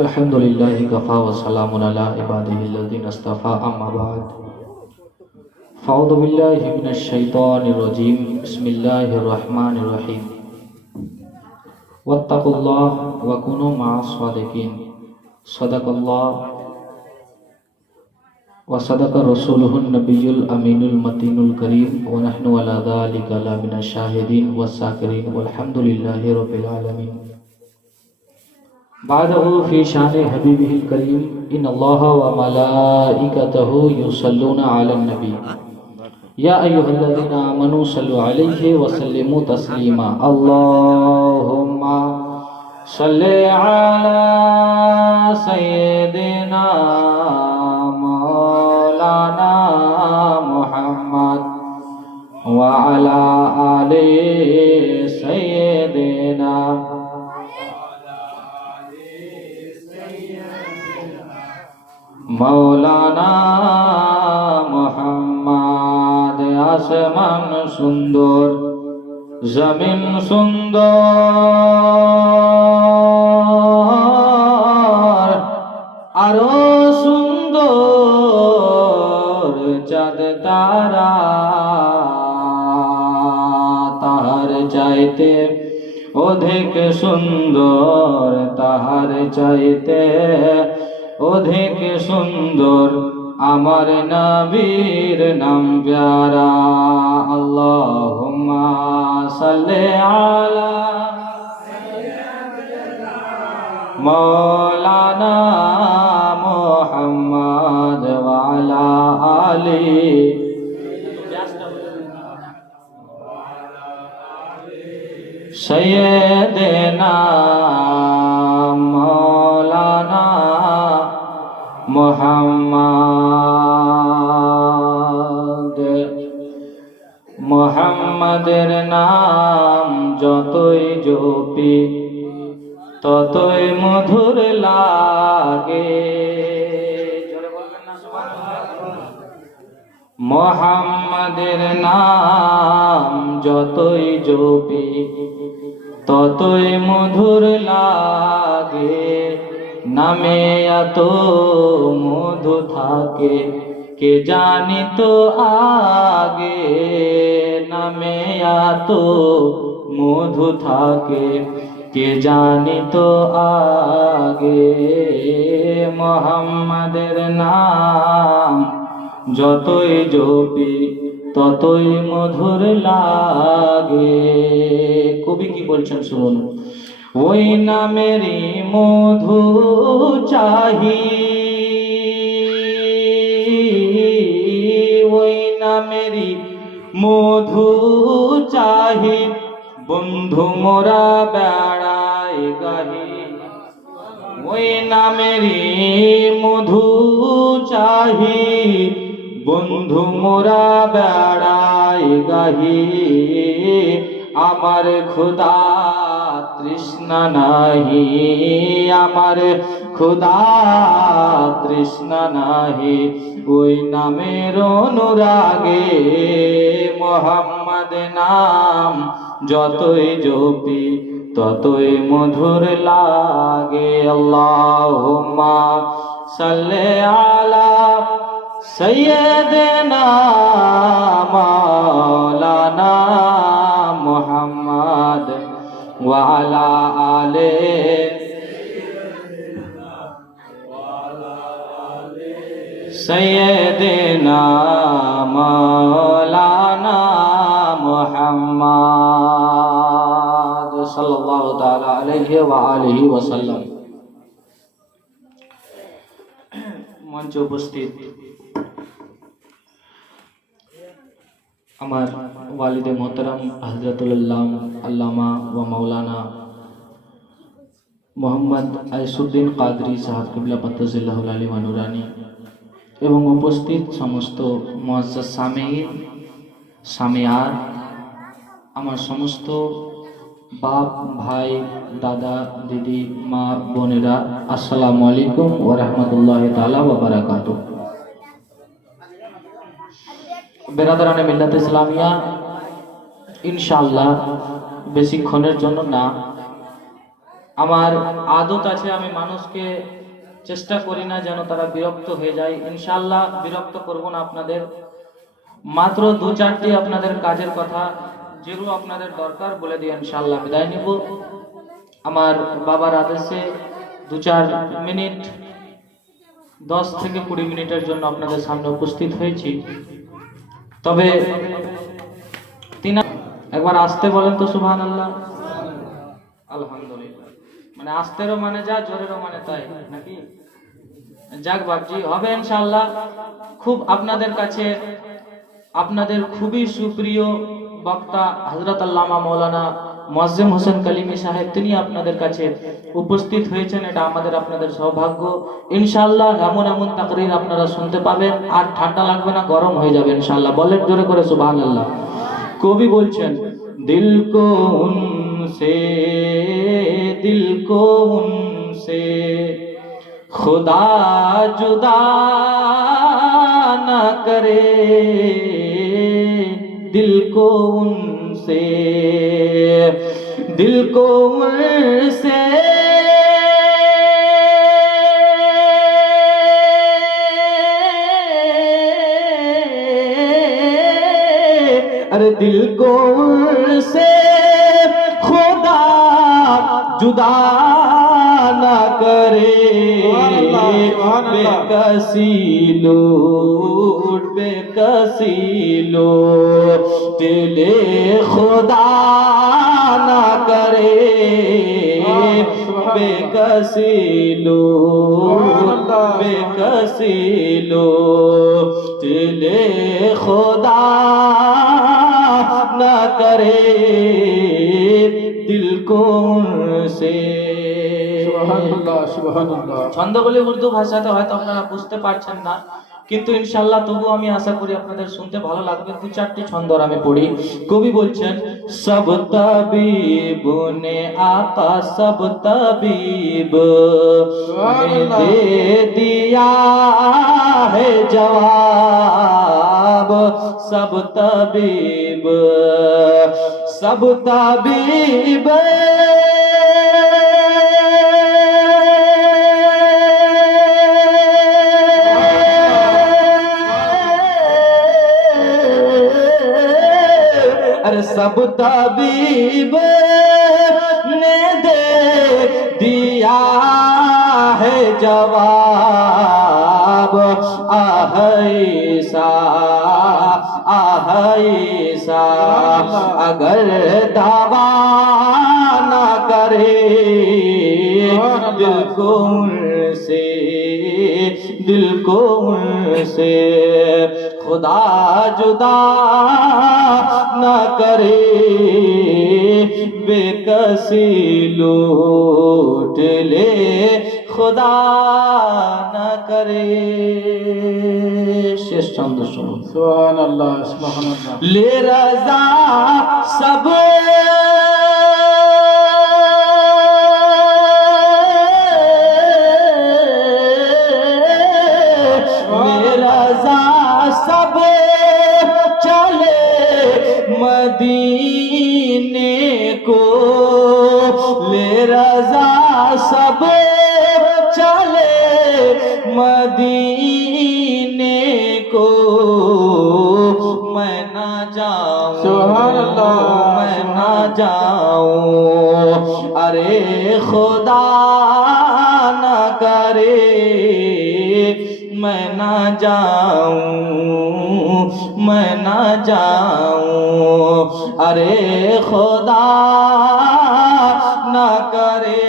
अल्हम्दुलिल्लाह कफ़ा व सलामुन अला इबादिहिल्लज़ीना इस्तफ़ा अम्मा बाद फ़अऊज़ु बिल्लाहि मिनश शैतानिर रजीम बिस्मिल्लाहिर रहमानिर रहीम वत्तक़ुल्लाह व कुनू मअस सादिक़ीन सदक़ल्लाह व सदक़ रसूलुहुन नबियुल अमीनुल मतीनुल करीम व नहनु अला ज़ालिका लमिनश शाहिदीन वस्साकिरीन वल्हम्दुलिल्लाहि रब्बिल आलमीन। बादहु फी शान हबीबिहिल करीम इन्नल्लाह व मलाइकतहु युसल्लूना अलन नबी या अय्युहल्लज़ीना आमनू सल्लु अलैहि व सल्लिमू तस्लीमा। अल्लाहुम्मा सल्लि अला सय्यिदिना मौलाना मुहम्मद व अला आलि सय्यिदिना मौलाना मुहम्मद। आसमान सुंदर जमीन सुंदर आरो सुंदर चाँद तारा ताहार चाইতে অধিক সুন্দর তাহার চাইতে অধিক সুন্দর আমার নবীর নাম প্যারা। আল্লাহুম্মা সাল্লি আলা মৌলানা মুহাম্মদ ওয়া আলা আলি সাইয়্যিদিনা মৌলানা মুহাম্মদ। মুহাম্মাদের নাম যতই জপি ততই মধুর লাগে। মুহাম্মাদের নাম যতই জপি ততই মধুর লাগে। নামে এত মধু থাকে কে জানিত আগে। নামে এত মধু থাকে কে জানিত আগে। মুহাম্মাদের নাম যতই জপি ততই মধুর লাগে। কবি কি বলছেন শুনুন। ওই নামেরই মধু চাহি ওই নামেরই মধু চাহি বন্ধু মোরা বেড়ায় গাহি। ওই নামেরই মধু চাহি বন্ধু মোরা বেড়ায় গাহি। আমার ক্ষুধা তৃষ্ণা নাহি আমার ক্ষুধা তৃষ্ণা নাহি ওই নামের অনুরাগে। মুহাম্মদ নাম যতই জপি ততই মধুর লাগে। আল্লাহুম্মা সাল্লি আলা সাইয়্যিদিনা মাওলানা মুহাম্মদ ওয়া আলা আলি সাইয়্যিদিনা মাওলানা মুহাম্মদ সাল্লাল্লাহু তাআলা আলাইহি ওয়া আলিহি ওয়া সাল্লাম। মঞ্চে উপস্থিত আমার ওয়ালিদে মোহতারাম হযরতুল আল্লামা ওয়া মাওলানা মোহাম্মদ আইসুদ্দিন কাদরি সাহেব কিবলা পাত্তাজিল্লাহুল আলী ওয়া নুরানি এবং উপস্থিত সমস্ত মুআজ্জাজ সামিঈন সামিয়াত, আমার সমস্ত বাপ ভাই দাদা দিদি মা বোনেরা, আসসালামু আলাইকুম ওয়া রাহমাতুল্লাহি তাআলা ওয়া বারাকাতুহু। বেরাদারানে মিল্লাত ইসলামিয়া, ইনশাআল্লাহ বেশিক্ষণের জন্য না, আমার আদত আছে, আমি মানুষকে চেষ্টা করি না যেন তারা বিরক্ত হয়ে যায়। ইনশাআল্লাহ বিরক্ত করব না আপনাদের। মাত্র দু চারটি আপনাদের কাজের কথা যেগুলো আপনাদের দরকার বলে দিয়ে ইনশাআল্লাহ বিদায় নিব। আমার বাবার আদেশে 2-4 মিনিট 10 থেকে 20 মিনিটের জন্য আপনাদের সামনে উপস্থিত হয়েছি। তবে একবার আসতে বলেন তো সুবহানাল্লাহ। আলহামদুলিল্লাহ। মানে আসতেরও মানে যা, জোরেরও মানে তাই নাকি? যাক বাপজি, হবে ইনশাআল্লাহ। খুব আপনাদের কাছে আপনাদের খুবই সুপ্রিয় বক্তা হযরত আল্লামা মাওলানা মুআজ্জেম হোসেন কালিমি সাহেব, তিনি আপনাদের কাছে উপস্থিত হয়েছেন। এটা আমাদের আপনাদের সৌভাগ্য। ইনশাআল্লাহ এমন এমন তাকরীর আপনারা শুনতে পাবেন, আর ঠান্ডা লাগবে না, গরম হয়ে যাবে ইনশাআল্লাহ। বলেন জোরে করে সুবহানাল্লাহ। কবি বলছেন, দিল কো উনসে खुदा जुदा न करे, दिल को उनसे अरे दिल को उनसे खुदा जुदा न करे, बेकसी लो दिले खुदा न करे, बेकसी लो दिले खुदा न करे, दिल को उनसे। ছন্দগুলি উর্দু ভাষাতে হয়তো আপনারা বুঝতে পারছেন না, কিন্তু ইনশাআল্লাহ তবু আমি আশা করি আপনাদের শুনতে ভালো লাগবে। 2-4টি ছন্দ আমি পড়ি। কবি বলছেন, সব তাবিব নে আকা সব তাবিব ने दे दिया है जवाब, सब ताबीब अरे सब ताबीब ने दे दिया है जवाब, आहैसा अगर दावा न करे, दिल को उनसे खुदा जुदा न करे, बेकसी लूट ले खुदा न करे। शेष छंद सुनो। सुभानअल्लाह सुभानअल्लाह। ले रजा सब सब चले मदीने को, ले रजा सब चले मदीने को, मैं ना जाऊं, सुभान अल्लाह, मैं ना जाऊं, अरे खुदा न करे, मैं ना जाऊं, अरे खुदा न करे,